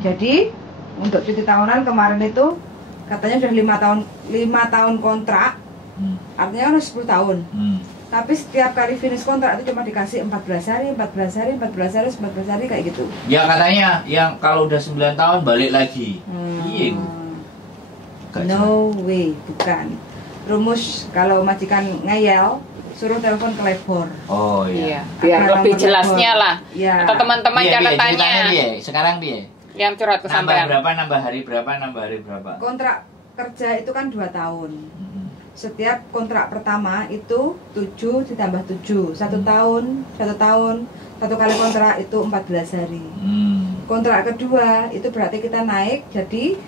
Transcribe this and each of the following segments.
Jadi untuk cuti tahunan kemarin itu katanya sudah 5 tahun kontrak, artinya kan udah 10 tahun. Tapi setiap kali finish kontrak itu cuma dikasih 14 hari, 14 hari, 14 hari, 14 hari kayak gitu. Ya katanya yang kalau udah 9 tahun balik lagi. Iya. No way, bukan. Rumus kalau majikan ngeyel, suruh telepon ke labor. Oh iya. Biar lebih jelasnya lah. Ya. Atau teman-teman catatannya. Sekarang dia. Yang curhat ke sampean. Nambah berapa, nambah hari berapa, nambah hari berapa. Kontrak kerja itu kan 2 tahun. Setiap kontrak pertama itu 7 ditambah 7. 1 tahun, 1 tahun, 1 kali kontrak itu 14 hari. Kontrak kedua itu berarti kita naik jadi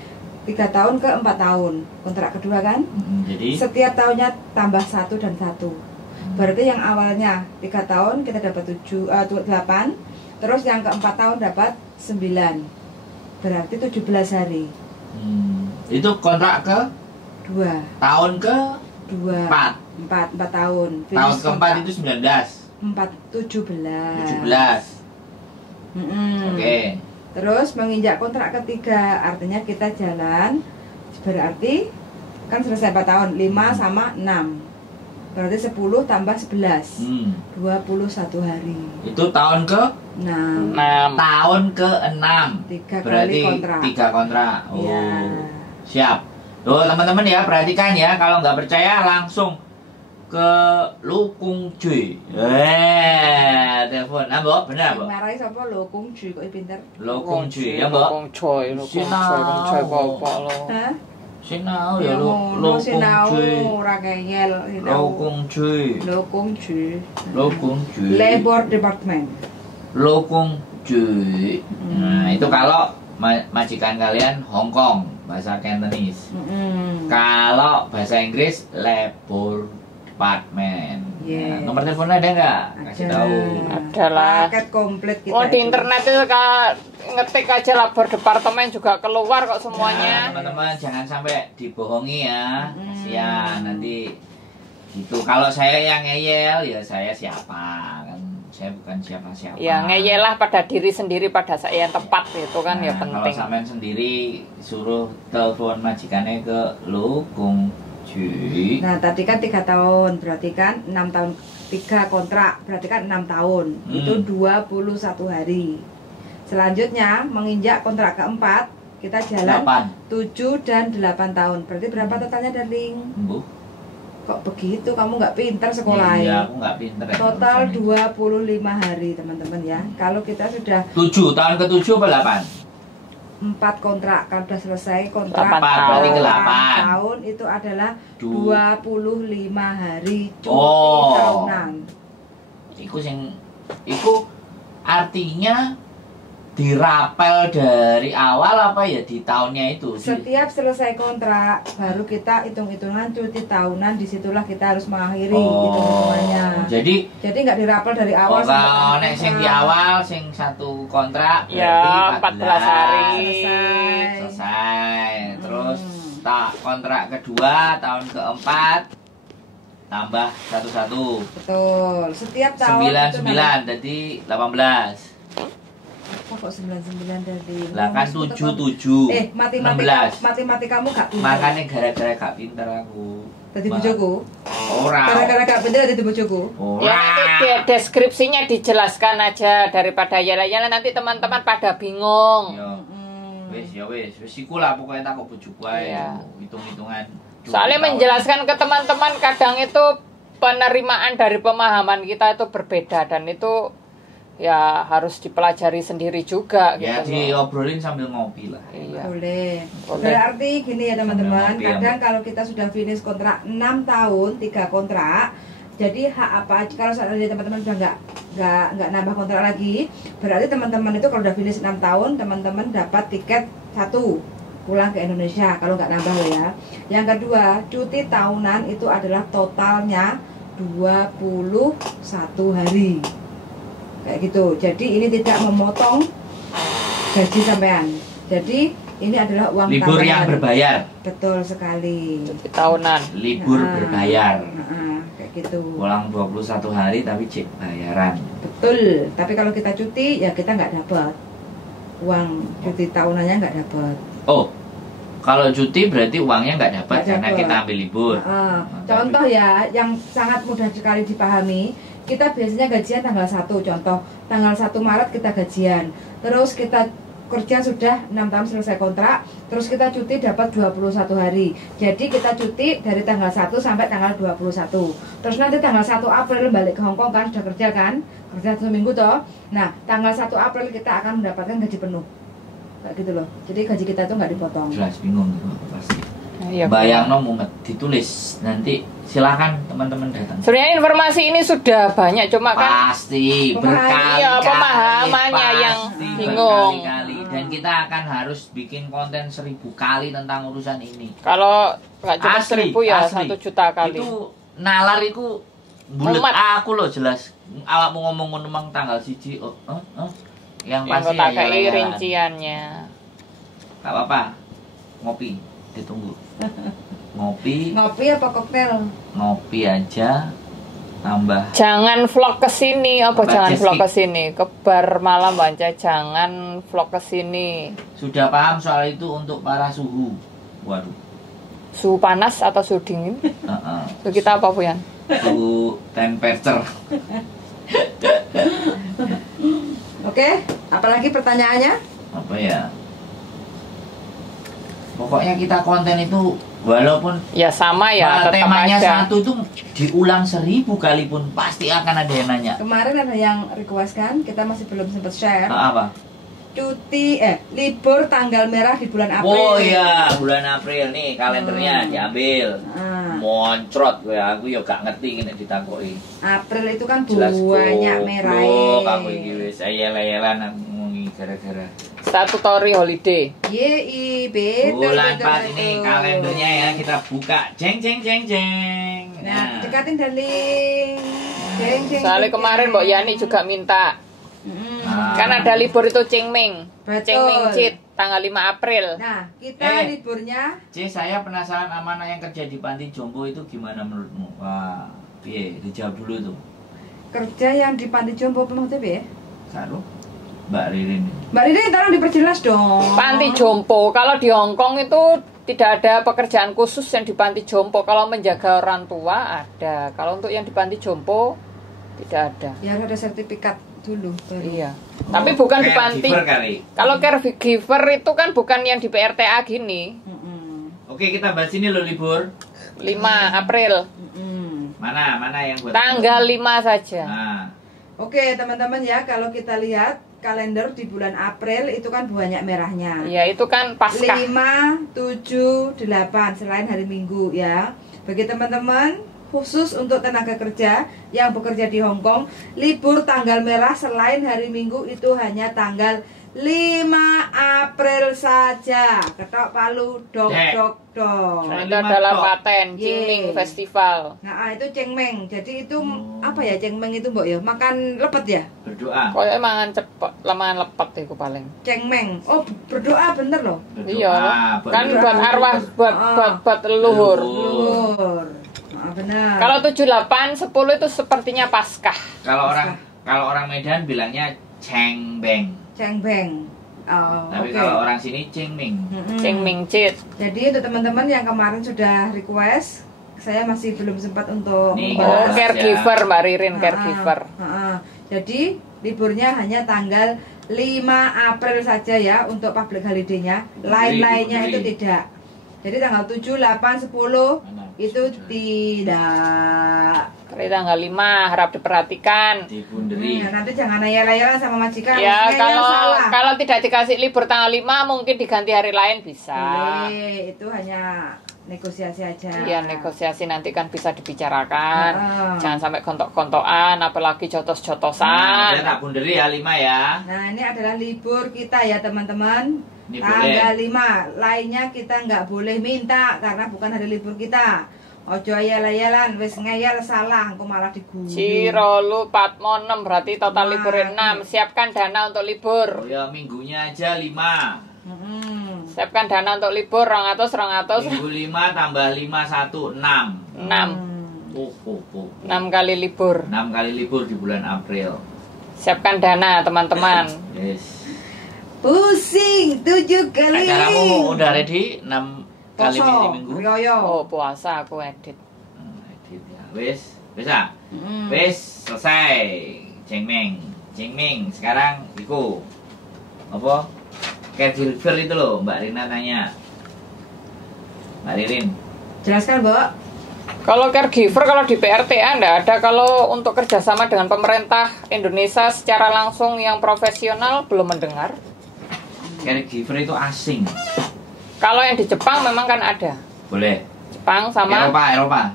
3 tahun ke 4 tahun. Kontrak kedua kan? Jadi setiap tahunnya tambah 1 dan 1. Berarti yang awalnya 3 tahun kita dapat 8. Terus yang keempat tahun dapat 9. Berarti 17 hari. Itu kontrak ke 2. tahun ke 2. 4 tahun. Tahun keempat itu 19. 17. Oke. Terus menginjak kontrak ketiga, artinya kita jalan berarti kan selesai 4 tahun, 5 sama 6. Berarti 10 tambah 11. 21 hari. Itu tahun ke 6. Tahun ke 6. 3 berarti kali kontrak. 3 kontrak. Oh. Ya. Siap. Tuh teman-teman ya, perhatikan ya, kalau nggak percaya langsung ke Lukung Cuy. Telepon. Nah, Mbok, benar, Mbok? Marahi sapa Lukung Cuy kok pinter? Lukung Cuy ya, Mbok? Lukung Cuy apa lo? Hah? Sinau Ya ya, ngono Lukung sinau Cuy. ora ngeyel. Lukung Cuy. Lukung Cuy. Lukung Cuy. Labor Department. Lukung Cuy. Nah, itu kalau majikan kalian Hong Kong, bahasa Cantonese. Kalau bahasa Inggris Labor Department. Yeah. Nah, nomor teleponnya ada nggak? Kasih tahu. Adalah paket komplit kita. Oh, di internet itu ngetik aja labor departemen juga keluar kok semuanya. Nah, teman-teman jangan sampai dibohongi ya. Kasihan nanti gitu. Kalau saya yang ngeyel ya saya siapa kan? Saya bukan siapa-siapa. Ya ngeyel lah pada diri sendiri pada saat yang tepat itu kan ya penting. Kalau sampean sendiri suruh telepon majikannya ke Lukung Cuy. Nah, tadi kan 3 tahun, berarti kan 6 tahun 3 kontrak, berarti kan 6 tahun. Itu 21 hari. Selanjutnya menginjak kontrak keempat, kita jalan 7 dan 8 tahun. Berarti berapa totalnya, darling? Kok begitu? Kamu nggak pinter sekolah? Iya, aku nggak pinter. Total 25 hari, teman-teman ya. Kalau kita sudah 7, tahun ke-7 apa 8? 4 kontrak, kan sudah selesai kontrak 8, berarti ke 8 tahun itu adalah 25 hari cuti Oh. tahunan. Iku artinya dirapel dari awal apa ya di tahunnya itu? Setiap selesai kontrak baru kita hitung-hitungan cuti tahunan, disitulah kita harus mengakhiri hitung-hitungannya. Jadi nggak dirapel dari awal. kalau nek sing di awal sing 1 kontrak berarti Ya 14 hari selesai. Terus kontrak kedua tahun keempat tambah 1 Betul. Setiap tahun 99 jadi 18. Kok 99 dari? Lah kan 77. Matematikamu gak pinter. Makanya gara-gara gak pinter aku. Tadi bojoku. Ora. Gara-gara gak pinter tadi bojoku. Ya nanti deskripsinya dijelaskan aja daripada yalah-yalah nanti teman-teman pada bingung. Wis iku lah pokoknya tak kok bojoku ae. Hitung-hitungan. Soalnya menjelaskan ke teman-teman kadang itu penerimaan dari pemahaman kita itu berbeda dan itu ya harus dipelajari sendiri juga ya, gitu. diobrolin sambil ngopi lah. Iya. Boleh. Berarti gini ya teman-teman, kadang kalau kita sudah finish kontrak 6 tahun 3 kontrak, jadi hak apa kalau seandainya teman-teman sudah nggak nambah kontrak lagi, berarti teman-teman itu kalau udah finish 6 tahun teman-teman dapat tiket 1 pulang ke Indonesia kalau nggak nambah loh ya. Yang kedua, cuti tahunan itu adalah totalnya 21 hari. Kayak gitu. Jadi ini tidak memotong gaji sampean. Jadi ini adalah uang libur tambahan. Yang berbayar. Betul sekali. Cuti tahunan. Libur berbayar. Kayak gitu. Pulang 21 hari tapi cek bayaran. Betul. Tapi kalau kita cuti ya kita nggak dapat. uang cuti tahunannya nggak dapat. Oh, kalau cuti berarti uangnya nggak dapat Nggak karena dapat. kita ambil libur. Contoh ya, yang sangat mudah sekali dipahami, kita biasanya gajian tanggal 1, contoh tanggal 1 Maret kita gajian, terus kita kerja sudah 6 tahun selesai kontrak, terus kita cuti dapat 21 hari. Jadi kita cuti dari tanggal 1 sampai tanggal 21. Terus nanti tanggal 1 April balik ke Hongkong kan, sudah kerja kan? Kerja 1 minggu toh. Nah, tanggal 1 April kita akan mendapatkan gaji penuh. Kayak gitu loh. Jadi gaji kita tuh nggak dipotong. Jelas bingung gitu pasti. Iya, Bayang mumet ditulis nanti silakan teman-teman datang. sebenarnya informasi ini sudah banyak, cuma kan Pasti berkali-kali. Iya, pemahamannya yang pasti bingung. berkali-kali. Dan kita akan harus bikin konten 1000 kali tentang urusan ini. kalau nggak cuma Asli, 1000 ya asli. 1 juta kali. Itu nalar itu bulet Mumet. aku loh jelas. Awakmu ngomong ngomong tanggal 1. Yang Yang pasti tak ya kayak yayalan. rinciannya. Gak apa-apa. Ngopi ditunggu. Ngopi Ngopi apa koktail? ngopi aja tambah Jangan vlog ke sini, apa Mbak jangan Jessi. vlog ke sini? Ke bar malam Banca, jangan vlog ke sini. sudah paham soal itu untuk para suhu. Waduh. Suhu panas atau suhu dingin? Heeh. Suhu kita apa, Puyan? Suhu temperature. Oke, apalagi pertanyaannya? Apa ya? Pokoknya kita konten itu walaupun Ya sama ya, tetap temanya aja. satu tuh diulang 1000 kali pun pasti akan ada yang nanya. Kemarin ada yang request kan, kita masih belum sempat share. Apa? Cuti libur tanggal merah di bulan April. Oh iya, bulan April nih kalendernya diambil. Ah, Moncrot gue, aku ya gak ngerti ini ditakoi. April itu kan Jelas banyak goblok, merah. kamu iki wis ayel-ayelan aku ngomongi gara-gara. Statutory holiday. betul, Bulan betul, 4 ini betul. kalendernya ya kita buka. Jeng jeng jeng jeng. Nah, dekatin darling. Jeng, jeng, Soalnya jeng, kemarin jeng. Mbok Yani juga minta. Mm. Ah. Kan ada libur itu Cingming. Betul. Cingming Cit tanggal 5 April. Nah, kita liburnya C, saya penasaran amanah yang kerja di panti jompo itu gimana menurutmu? Wah, piye? Dijawab dulu tuh. kerja yang di panti jompo maksudnya ya? Karo Mbak Ririn. Mbak Riri tolong diperjelas dong. Panti jompo, kalau di Hongkong itu tidak ada pekerjaan khusus yang di panti jompo. Kalau menjaga orang tua ada. Kalau untuk yang di panti jompo tidak ada. Ya harus ada sertifikat dulu baru. Iya. Tapi bukan di panti. Caregiver kali. Kalau caregiver itu kan bukan yang di PRTA gini. Mm-mm. Oke, kita bahas ini loh libur. 5 April. Mm-mm. Mana yang buat Tanggal 5 saja. Nah, Oke teman-teman ya, kalau kita lihat kalender di bulan April itu kan banyak merahnya. Ya itu kan Paskah. 5, 7, 8 selain hari Minggu ya. Bagi teman-teman khusus untuk tenaga kerja yang bekerja di Hong Kong, libur tanggal merah selain hari Minggu itu hanya tanggal 5 April saja. Ketok palu dok Dek. dok dok. Nah, Itu adalah tok. paten Yeay. Cingming Festival. Nah, itu cengmeng. Jadi itu apa ya cengmeng itu, Mbok ya? Makan lepet ya? berdoa. Pokoknya mangan cepet, mangan lepet itu paling. Cengmeng. Oh, berdoa bener loh. Berdoa, Iya. Kan berdoa. buat arwah, buat leluhur. Luhur. Nah, benar. Kalau 7, 8, 10 itu sepertinya Paskah. Kalau orang Medan bilangnya cengbeng. Cengbeng. Oh, Tapi oke. kalau orang sini cengming. Mm-mm. Cingming Cit. Jadi untuk teman-teman yang kemarin sudah request, saya masih belum sempat untuk Nih, Oh, Bahas ya. caregiver Mbak Ririn, Ha-ha, caregiver. ha-ha. Jadi liburnya hanya tanggal 5 April saja ya untuk public holiday-nya. Lain-lainnya itu tidak. Jadi tanggal 7, 8, 10 itu tidak. Hari tanggal 5 harap diperhatikan. Dibunderi. Nanti jangan ayal-ayalan sama majikan. Ya, maksudnya yang salah. kalau tidak dikasih libur tanggal 5 mungkin diganti hari lain bisa. Boleh, itu hanya negosiasi aja. Iya, negosiasi nanti kan bisa dibicarakan. Ah. Jangan sampai gontok-gontokan, apalagi Nah, jotos-jotosan. udah tak bunderi ya 5 ya. Nah, ini adalah libur kita ya teman-teman. Ini Tanggal 5. Lainnya kita nggak boleh minta karena bukan hari libur kita. Ojo ayal-ayalan, wis ngeyel salah, engko malah diguru. Ciro lu Patmo 6 berarti total Wah, libur 6. Siapkan dana untuk libur. Oh ya, minggunya aja 5. Siapkan dana untuk libur 200. Minggu 5 tambah 5 1 6. 6. 6 kali libur. 6 kali libur di bulan April. Siapkan dana teman-teman. Yes. Pusing 7 kali. Acaramu udah ready 6 kali minggu. Rioyo. Oh, puasa aku edit. Edit ya. Wis, bisa. Wis selesai. Jengmeng. Sekarang iku apa? Caregiver itu loh, Mbak Rina tanya. Mbak Ririn. Jelaskan, Mbak. Kalau caregiver, kalau di PRTA enggak ada. Kalau untuk kerjasama dengan pemerintah Indonesia secara langsung yang profesional belum mendengar. Caregiver itu asing. Kalau yang di Jepang memang kan ada. Boleh. Jepang sama Eropa.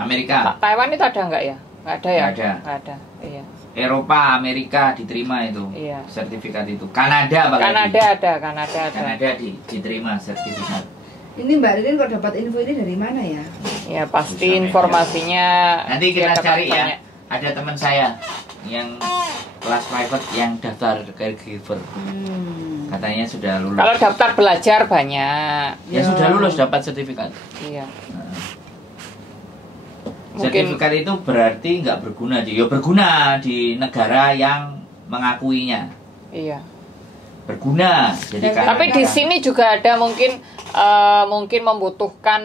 Amerika. Taiwan itu ada enggak ya? Enggak ada ya? Nggak ada. Iya. Eropa, Amerika diterima itu. Iya. Sertifikat itu. Kanada bahkan. Kanada diterima sertifikat. Ini Mbak Ririn kok dapat info ini dari mana ya? Ya pasti informasinya. Nanti kita dia cari ya. banyak. Ada teman saya yang kelas private yang daftar caregiver. Katanya sudah lulus. Kalau daftar belajar banyak. Ya sudah lulus dapat sertifikat. Iya. Nah. Mungkin Sertifikat itu berarti nggak berguna, ya berguna di negara yang mengakuinya. iya. Berguna. Jadi Tapi di sini juga ada mungkin membutuhkan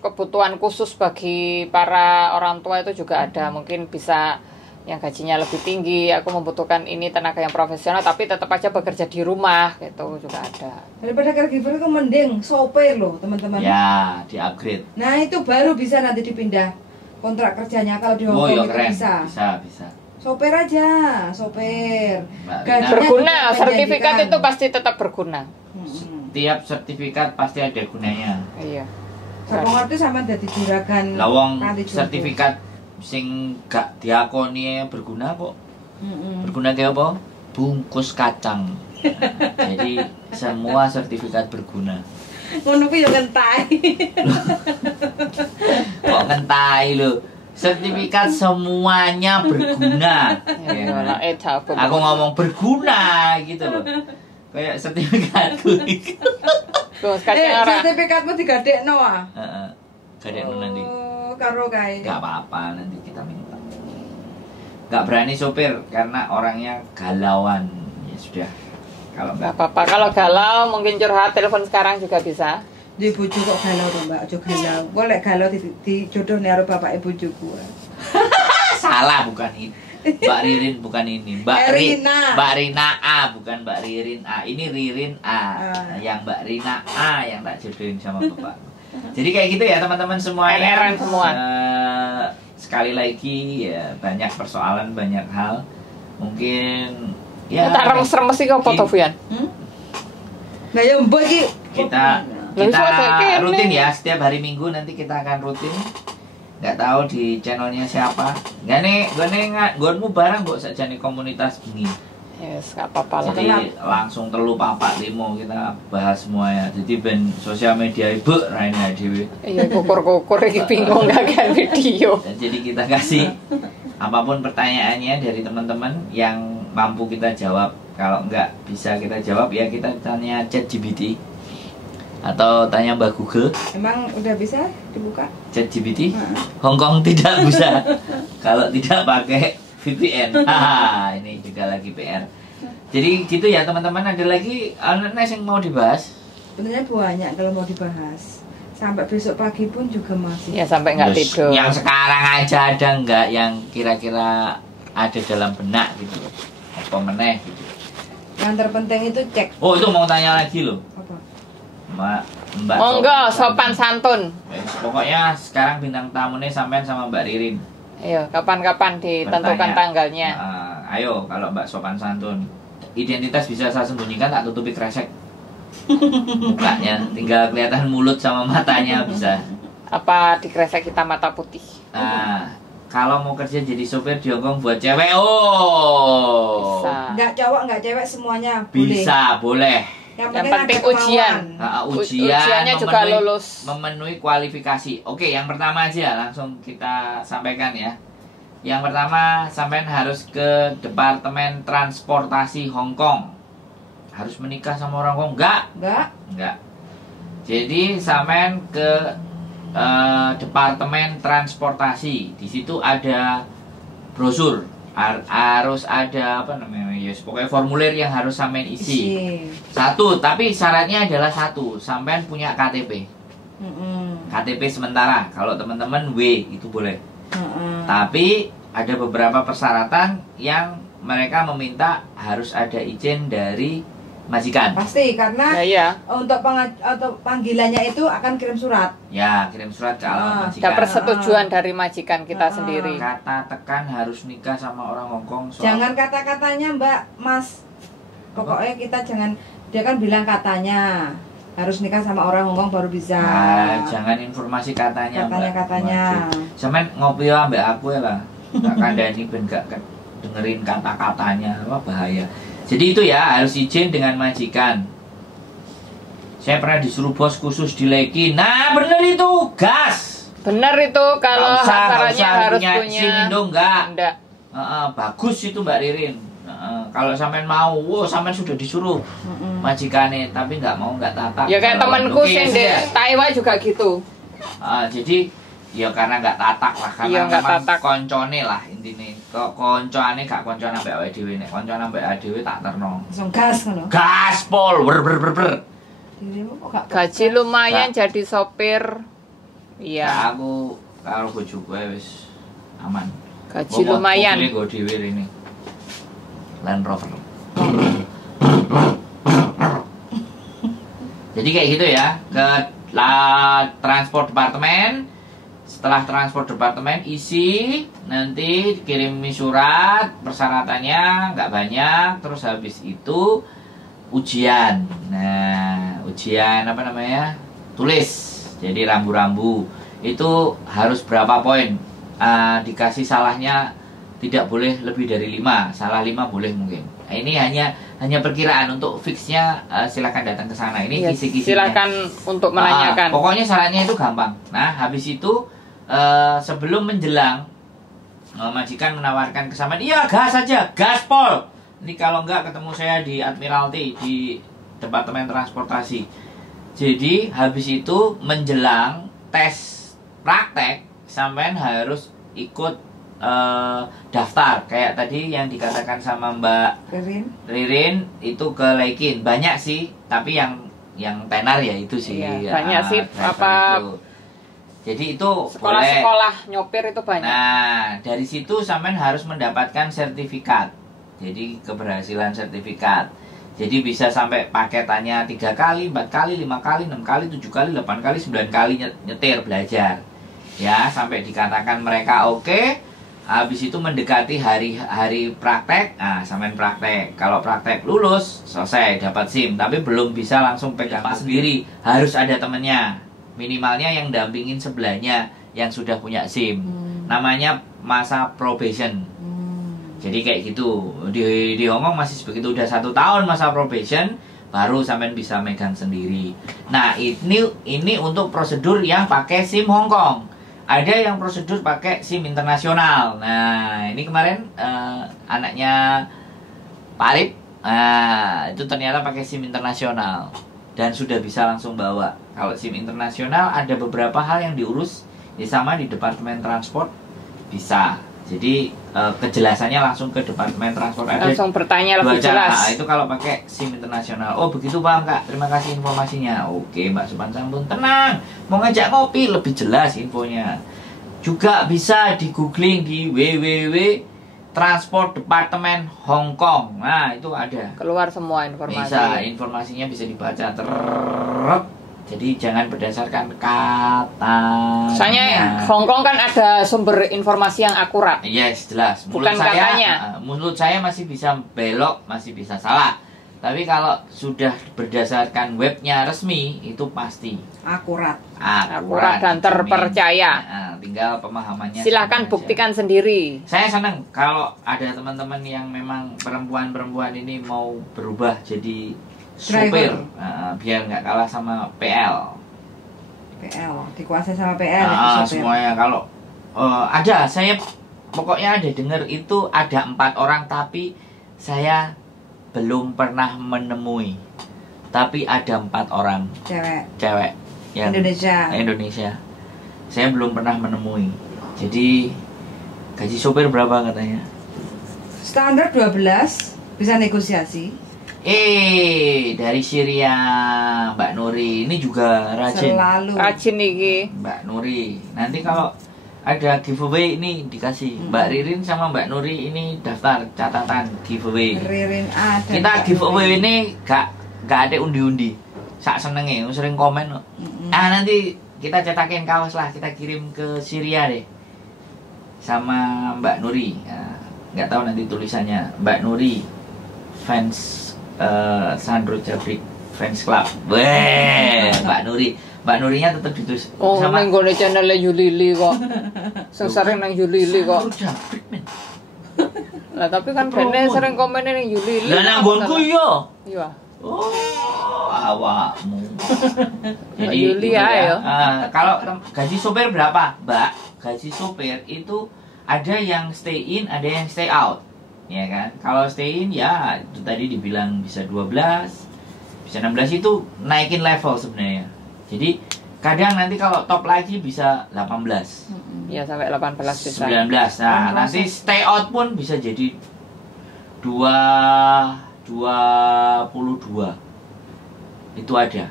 kebutuhan khusus bagi para orang tua itu juga ada. Mungkin bisa yang gajinya lebih tinggi, aku membutuhkan ini tenaga yang profesional tapi tetap aja bekerja di rumah gitu juga ada. Daripada caregiver itu mending sopir loh, teman-teman. ya di-upgrade. Nah, itu baru bisa nanti dipindah kontrak kerjanya kalau di Hong Kong itu keren. bisa. Bisa. Sopir aja, sopir. Mbak Gajinya Rina. Berguna, juga sertifikat menjanjikan. itu pasti tetap berguna. Tiap sertifikat pasti ada gunanya. Iya. Saya ngerti sama dadi juragan. Lawang panti jompo. sertifikat sing gak diakoni berguna kok. Mm-mm. Berguna kayak apa? Bungkus kacang. Jadi semua sertifikat berguna. Ngono kuwi yo kentai. Kok ngentai lo? Sertifikat semuanya berguna. Ya. Aku ngomong berguna gitu loh. Kayak sertifikatku. Terus kacang ora. Sertifikatmu digadekno ah. Heeh. Gadekno nanti. Oh, karo kae. Gak apa-apa nanti kita minta. Gak berani sopir karena orangnya galauan. Ya sudah. Kalau Gak enggak apa-apa. Kalau galau mungkin curhat telepon sekarang juga bisa. Di bojo kok galau to, Mbak? Aja galau. Golek galau dijodohne karo bapak ibu bojoku. salah bukan ini. Mbak Ririn bukan ini. Mbak Rina A bukan Mbak Ririn A. Ini Ririn A. Yang Mbak Rina A yang tak jodohin sama bapak. Jadi kayak gitu ya teman-teman semuanya. Eran semua. Sekali lagi ya banyak persoalan, banyak hal. Mungkin ya Tak remes-remes sih kok foto Fian. Nah ya mbok iki kita rutin ya setiap hari Minggu nanti kita akan rutin. Nggak tahu di channelnya siapa. Gonmu barang kok saja nih komunitas begini. Yes, nggak apa-apa lah. Jadi langsung telu papat limo kita bahas semuanya. Jadi ben sosial media ibu Raina Dewi. Iya, kukur-kukur iki bingung nggak kan video. Dan jadi kita kasih apapun pertanyaannya dari teman-teman yang mampu kita jawab. Kalau nggak bisa kita jawab ya kita tanya ChatGPT atau tanya Mbak Google. emang udah bisa dibuka? ChatGPT Hongkong tidak bisa kalau tidak pakai VPN. Ini juga lagi PR. Jadi gitu ya teman-teman. Ada lagi yang mau dibahas? Sebenarnya banyak kalau mau dibahas. Sampai besok pagi pun juga masih. Ya sampai nggak tidur. Yang sekarang aja ada nggak yang kira-kira ada dalam benak gitu? Apa meneh gitu? Yang terpenting itu cek. Oh itu mau tanya lagi loh. Apa? Mbak Monggo sopan santun. Pokoknya sekarang bintang tamunya sampean sama Mbak Ririn. Ayo, kapan-kapan ditentukan Bertanya. tanggalnya. Ayo kalau Mbak sopan santun. Identitas bisa saya sembunyikan, tak tutupi kresek. Mukanya tinggal kelihatan mulut sama matanya bisa. Apa dikresek kita mata putih? Nah, kalau mau kerja jadi sopir di Hongkong buat cewek, oh. Bisa. Nggak cowok, nggak cewek semuanya boleh. Bisa, boleh. Yang ada penting ujian. kemauan. Ujiannya juga lulus. memenuhi kualifikasi. Oke, yang pertama aja langsung kita sampaikan ya. Yang pertama, sampean harus ke Departemen Transportasi Hong Kong. Harus menikah sama orang Hong Kong? Enggak. Jadi sampean ke Departemen Transportasi. Di situ ada brosur, harus ada apa namanya, yes, pokoknya formulir yang harus sampean isi. Satu, tapi syaratnya adalah satu, sampean punya KTP. KTP sementara. Kalau teman-teman W itu boleh. Tapi ada beberapa persyaratan yang mereka meminta harus ada izin dari majikan. Pasti, karena ya. Untuk panggilannya itu akan kirim surat. Ya, kirim surat ke alamat majikan. Ada persetujuan dari majikan kita sendiri. Kata tekan harus nikah sama orang Hongkong. Jangan kata-katanya Mbak, Mas. Pokoknya kita jangan, dia kan bilang katanya harus nikah sama orang Hongkong baru bisa. Jangan informasi katanya. Katanya. Sampeyan ngopi ya mbak aku ya lah. Gak kandani ben gak dengerin kata-katanya, wah bahaya. Jadi itu ya, harus izin dengan majikan. Saya pernah disuruh bos khusus di Leki. Nah bener itu, gas. Bener itu, kalau syaratnya harus punya SIM Indo enggak. Bagus itu Mbak Ririn. Kalau sampean mau, sampean sudah disuruh majikannya, tapi nggak mau, nggak tatak. Ya kayak temanku sing di Taiwan juga gitu. Jadi ya karena nggak tatak lah, karena memang koncone lah intinya. Kok koncone gak koncone ambek awake dhewe, nek koncone ambek awake dhewe tak terno. Langsung gas ngono. Gaspol ber. Gaji lumayan jadi sopir. Iya. Aku karo bojoku wis aman. Gaji lumayan. Mobil go dhewe rene. Land Rover. Jadi kayak gitu ya, ke transport departemen. Setelah transport departemen isi, nanti dikirimi surat, persyaratannya nggak banyak, terus habis itu ujian. Nah, ujian apa namanya? Tulis. Jadi rambu-rambu itu harus berapa poin? Dikasih salahnya tidak boleh lebih dari 5, salah 5 boleh mungkin. Nah, ini hanya perkiraan, untuk fixnya silakan datang ke sana. Ini kisi-kisinya. Silakan untuk menanyakan. Pokoknya syaratnya itu gampang. Nah, habis itu sebelum menjelang majikan menawarkan ke sampean, iya gas aja, gaspol. Ini kalau enggak ketemu saya di Admiralty di Departemen Transportasi. Jadi habis itu menjelang tes praktek, sampean harus ikut daftar kayak tadi yang dikatakan sama Mbak Ririn itu ke Lekin. Banyak sih, tapi yang tenar ya itu sih. Iya, banyak sih apa itu. Jadi itu sekolah-sekolah nyopir itu banyak. Nah, dari situ sampean harus mendapatkan sertifikat. Jadi keberhasilan sertifikat. Jadi bisa sampai paketannya 3 kali, 4 kali, 5 kali, 6 kali, 7 kali, 8 kali, 9 kali nyetir belajar. Ya, sampai dikatakan mereka oke. Habis itu mendekati hari praktek, sampean praktek. Kalau praktek lulus, selesai dapat SIM, tapi belum bisa langsung pegang sendiri. Harus ada temennya. Minimalnya yang dampingin sebelahnya yang sudah punya SIM. Namanya masa probation. Jadi kayak gitu. Di Hongkong masih begitu, udah 1 tahun masa probation baru sampean bisa megang sendiri. Nah, ini untuk prosedur yang pakai SIM Hongkong. Ada yang prosedur pakai SIM internasional. Nah, ini kemarin anaknya Pak Arif, itu ternyata pakai SIM internasional dan sudah bisa langsung bawa. Kalau SIM internasional ada beberapa hal yang diurus, ya sama di Departemen Transport bisa. Jadi kejelasannya langsung ke Departemen Transport. Ada langsung bertanya lebih jelas. Itu kalau pakai SIM internasional. Oh begitu paham Kak, terima kasih informasinya. Oke Mbak Supan Sambun, tenang, mau ngajak ngopi lebih jelas infonya. Juga bisa di googling di www.transport departemen Hong Kong. Nah itu ada. Keluar semua informasi. Bisa, informasinya bisa dibaca Jadi jangan berdasarkan kata. Soalnya Hong Kong kan ada sumber informasi yang akurat. Yes, jelas. Bukan katanya. Mulut saya masih bisa belok, masih bisa salah. Tapi kalau sudah berdasarkan webnya resmi, itu pasti akurat dan terpercaya. Tinggal pemahamannya. Silahkan buktikan sendiri. Saya senang kalau ada teman-teman yang memang perempuan-perempuan ini mau berubah jadi supir, biar nggak kalah sama PL dikuasai sama PL semuanya. Kalau saya pokoknya ada dengar itu ada 4 orang, tapi saya belum pernah menemui. Tapi ada 4 orang cewek yang Indonesia. Saya belum pernah menemui. Jadi gaji sopir berapa katanya? Standar 12, bisa negosiasi. Dari Syria Mbak Nuri ini juga rajin. Selalu. Rajin iki. Mbak Nuri. Nanti kalau ada giveaway ini dikasih Mbak Ririn sama Mbak Nuri ini daftar catatan giveaway. Ririn ada. Kita giveaway ini gak ada undi-undi. Sak senenge sering komen. Nanti kita cetakin kaos lah, kita kirim ke Syria deh. Sama Mbak Nuri. Nah, nggak tahu nanti tulisannya Mbak Nuri fans Sandro Jabrik fans club. Mbak Nuri. Mbak Nurinya tetap ditulis sama nggone channel Yulili kok. Sing sering nang Yulili kok. Jabrik men. Lah tapi kan bene sering komen nang Yulili. Lah nang nggonku yo. Iya. Oh, awakmu. Jadi Yuli ya. Kalau gaji sopir berapa, Mbak? Gaji sopir itu ada yang stay in, ada yang stay out. Ya kan? Kalau stay in ya itu tadi dibilang bisa 12, bisa 16 itu naikin level sebenarnya. Jadi kadang nanti kalau top lagi bisa 18. Ya sampai 18 bisa. 19. Nah, nanti stay out pun bisa jadi 22 itu ada.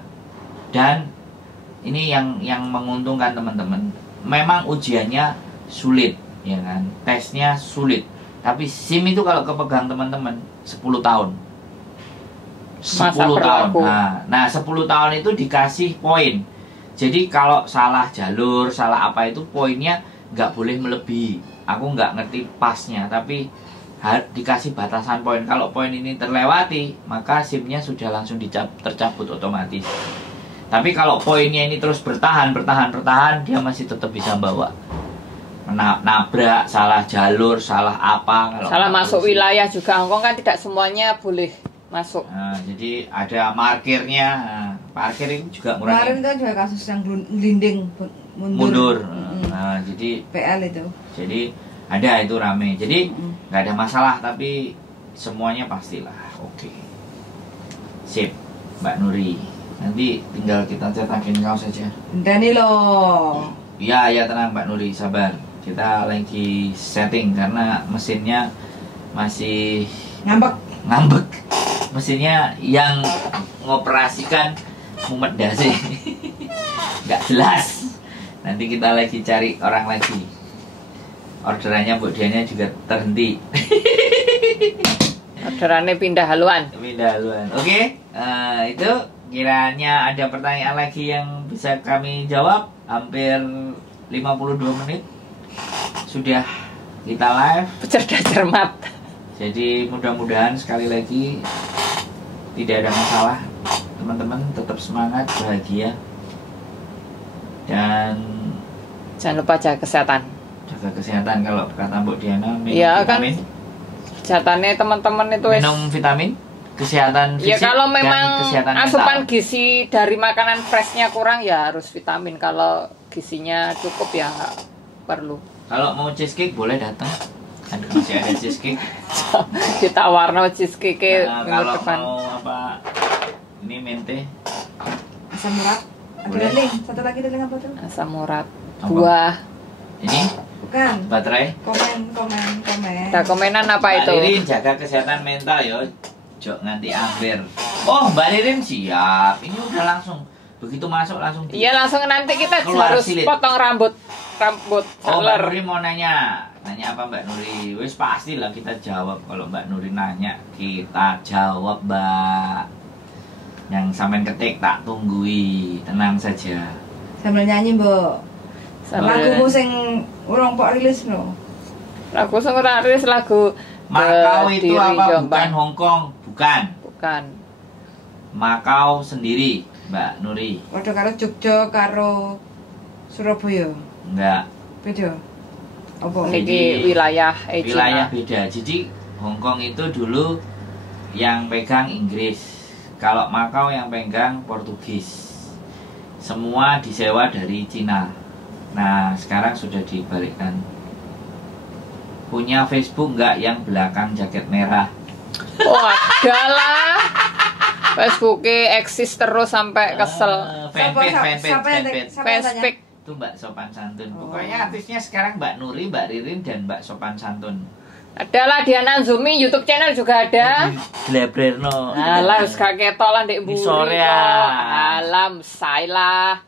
Dan ini yang menguntungkan teman-teman, memang ujiannya sulit ya kan, tesnya sulit, tapi SIM itu kalau kepegang teman-teman 10 tahun 10 tahun. Nah 10 tahun itu dikasih poin. Jadi kalau salah jalur, salah apa itu poinnya nggak boleh melebihi. Aku nggak ngerti pasnya, tapi dikasih batasan poin. Kalau poin ini terlewati, maka SIM-nya sudah langsung tercabut otomatis. Tapi kalau poinnya ini terus bertahan, dia masih tetap bisa bawa. Nabrak, salah jalur, salah apa. Kalau salah masuk wilayah juga. Hongkong kan tidak semuanya boleh masuk. Nah, jadi ada parkirnya. Nah, parkir itu juga murah. Kemarin itu juga kasus yang gelinding mundur. Nah, jadi PL itu. Jadi ada itu rame. Jadi nggak ada masalah, tapi semuanya pastilah oke. Sip, Mbak Nuri. Nanti tinggal kita cetakin kaos saja. Dani loh. Iya, ya tenang Mbak Nuri, sabar. Kita lagi setting karena mesinnya masih ngambek. Mesinnya yang ngoperasikan mumet dasi. Nggak jelas. Nanti kita lagi cari orang lagi. Orderannya Bu Dianya juga terhenti. Orderannya pindah haluan. Oke, itu kiranya ada pertanyaan lagi yang bisa kami jawab. Hampir 52 menit sudah kita live. Cerdas cermat. Jadi mudah-mudahan sekali lagi tidak ada masalah. Teman-teman tetap semangat, bahagia, dan jangan lupa jaga kesehatan. Jaga kesehatan kalau kata Mbak Diana, minum vitamin. Kan kesehatannya teman-teman itu minum vitamin, kesehatan fisik, ya kalau memang kesehatan asupan mental. Gizi dari makanan freshnya kurang ya harus vitamin. Kalau gizinya cukup ya nggak perlu. Kalau mau cheesecake boleh datang. Masih ada cheesecake. Ditawarno cheesecake kalau depan. mau apa? Ini mente. Asam urat. Ada link. Satu lagi ada link apa tuh? Asam urat. Buah. Ini? Bukan. Baterai. Komen. Ada komenan apa Mbak itu? Ririn jaga kesehatan mental ya. Jok nganti akhir. Oh, Mbak Ririn siap. Ini udah langsung. Begitu masuk langsung. Iya, langsung nanti kita harus silit. potong rambut. Oh, Mbak Nuri mau nanya apa Mbak Nuri? Wis pastilah kita jawab. Kalau Mbak Nuri nanya, kita jawab, Mbak. Yang sampean ketik tak tunggui, tenang saja. Sambil nyanyi, Mbok. Lagu sing urung pok rilis no. Lagu sing ora rilis lagu Makau itu Diri apa? Jombang. Bukan Hongkong, bukan. Makau sendiri, Mbak Nuri. Padha karo Jogja karo Surabaya. Enggak. Beda. Apa? Niki wilayah beda. Jadi Hongkong itu dulu yang pegang Inggris. Kalau Makau yang pegang Portugis. Semua disewa dari Cina. Nah, sekarang sudah dibalikkan. Punya Facebook enggak yang belakang jaket merah? Oh, ada lah. Facebooknya eksis terus sampai kesel. Fanpage. Itu Mbak Sopan Santun. Pokoknya artisnya sekarang Mbak Nuri, Mbak Ririn, dan Mbak Sopan Santun. Adalah Diana Anzumi YouTube channel juga ada. Glebrerno. Alah wis gak ketok lah ndek mburi. Sore ya. Alam salah.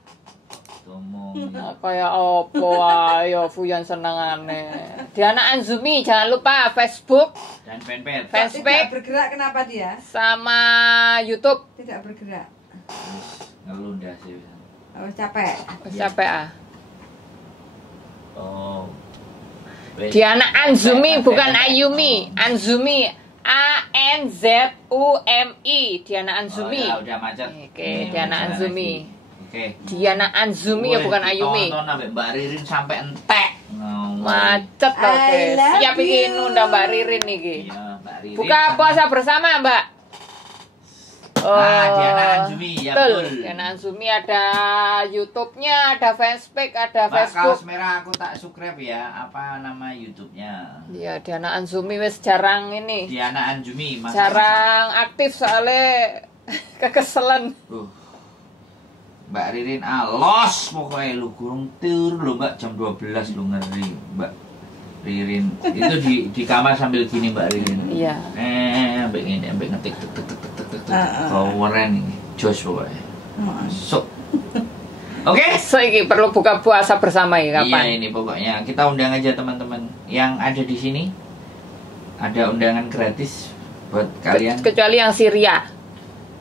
Ngomong. Kayak opo ayo Fuyan senengane. Diana Anzumi jangan lupa Facebook, Dan fanpage. Facebook Tidak bergerak kenapa dia? sama YouTube. Tidak bergerak. Ngelundah sih. Oh, capek. Capek ah. Oh. Diana Anzumi bukan Ayumi. Anzumi ANZUMI. Diana Anzumi. Oh, ya, udah macet. Oke, Diana Anzumi. Oke. Diana Anzumi ya bukan Ayumi. Tonton sampai Mbak Ririn sampai entek. Macet kok, I love siap iki you. undang Mbak Ririn iki. Iya, Mbak Ririn. Buka puasa bersama, Mbak. Diana Anzumi, ya betul. Diana Anzumi ada YouTube-nya, ada Facebook, ada Mbak, Facebook. kaos merah aku tak subscribe ya. Apa nama YouTube-nya? Iya, Diana Anzumi wis jarang ini. Diana Anzumi. Mas. Jarang aktif soalnya kekeselan. Mbak Ririn alos pokoknya lu kurang tur lu Mbak jam 12 lu ngeri Mbak Ririn itu di kamar sambil gini Mbak Ririn. Iya. Ambek ngene ambek ngetik tek tek tek tek tek tek. Keren ini. Jos pokoknya. Masuk. Oke. So iki perlu buka puasa bersama ya kapan? Iya ini pokoknya kita undang aja teman-teman yang ada di sini. Ada undangan gratis buat kalian. Kecuali yang Syria.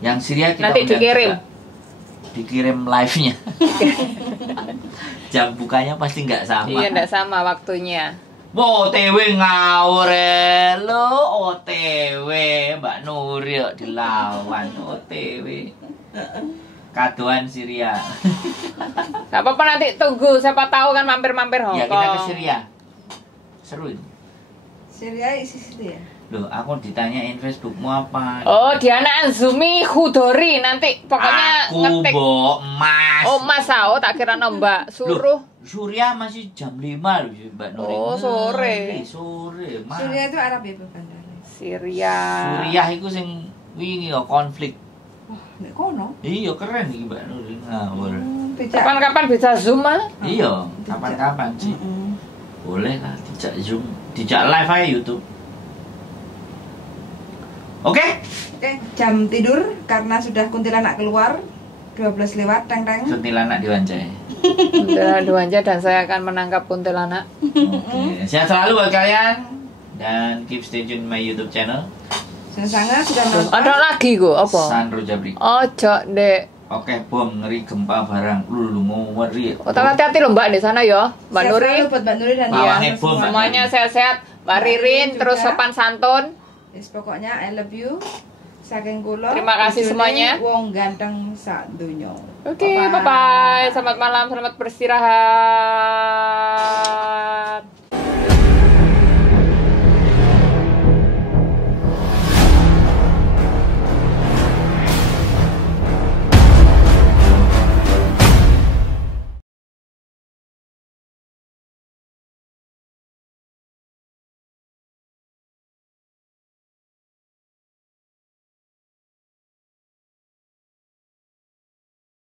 Yang Syria kita Nanti undang dikirim. juga. Dikirim live-nya. Jam bukanya pasti nggak sama. Iya, enggak sama waktunya. OTW ngawur lo, OTW Mbak Nuri kok dilawan OTW. Kadoan Syria. Gak apa-apa nanti tunggu, siapa tahu kan mampir-mampir Hong Ya Kong. kita ke Syria. Seru itu. Syria isi situ ya? Loh, aku ditanyain Facebookmu apa? Oh, Diana Anzumi Khudori nanti pokoknya aku ngetik. Mbok Mas. Oh, Mas tak kira Mbak suruh. Loh, Surya masih jam 5 loh Mbak Nuri. Oh, sore. Sore, Mas. Syria itu Arab ya bukan? Syria. Suriah iku sing wingi kok konflik. Nek kono. Iya keren iki Mbak Nuri. Ngawur. Becak. Kapan-kapan bisa Zoom ah? Iya, kapan-kapan sih. Boleh lah dijak Zoom, dijak live aja YouTube. Oke? Oke, jam tidur karena sudah kuntilanak keluar 12 lewat teng-teng. Kuntilanak diwancai. Duanja dan saya akan menangkap kuntilanak. Oke, sehat selalu buat kalian dan keep stay tune my YouTube channel. Sangat sudah nonton. Ada lagi kok apa? Sandro Jabri. Ojo dek. Oke, bom ngeri gempa barang. Lu mau ngeri. Oh, hati-hati loh Mbak di sana ya. Mbak Sehat Nuri. selalu buat Mbak Nuri dan Bawangnya dia bom, Mbak Semuanya sehat-sehat. Mbak Ririn juga. terus sopan santun. Yes, pokoknya I love you. Saking kula. Terima kasih bojone semuanya. Wong ganteng sak donya. Oke, bye-bye. Selamat malam, selamat beristirahat.